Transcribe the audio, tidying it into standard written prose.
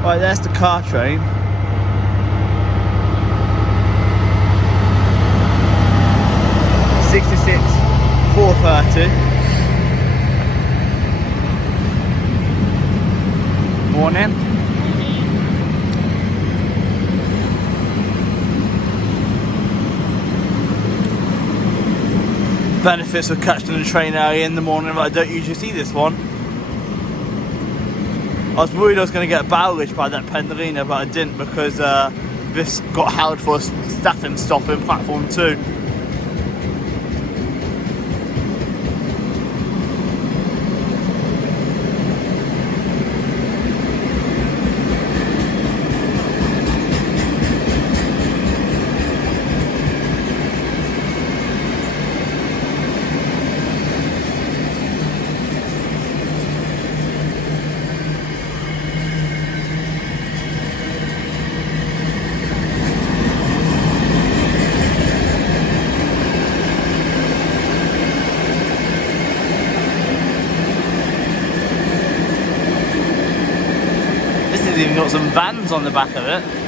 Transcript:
Right, there's the car train. '66 430. Morning. Benefits of catching the train early in the morning, but I don't usually see this one. I was worried I was going to get barraged by that Pendolino, but I didn't because this got held for a staffing stop in platform 2. This has even got some vans on the back of it.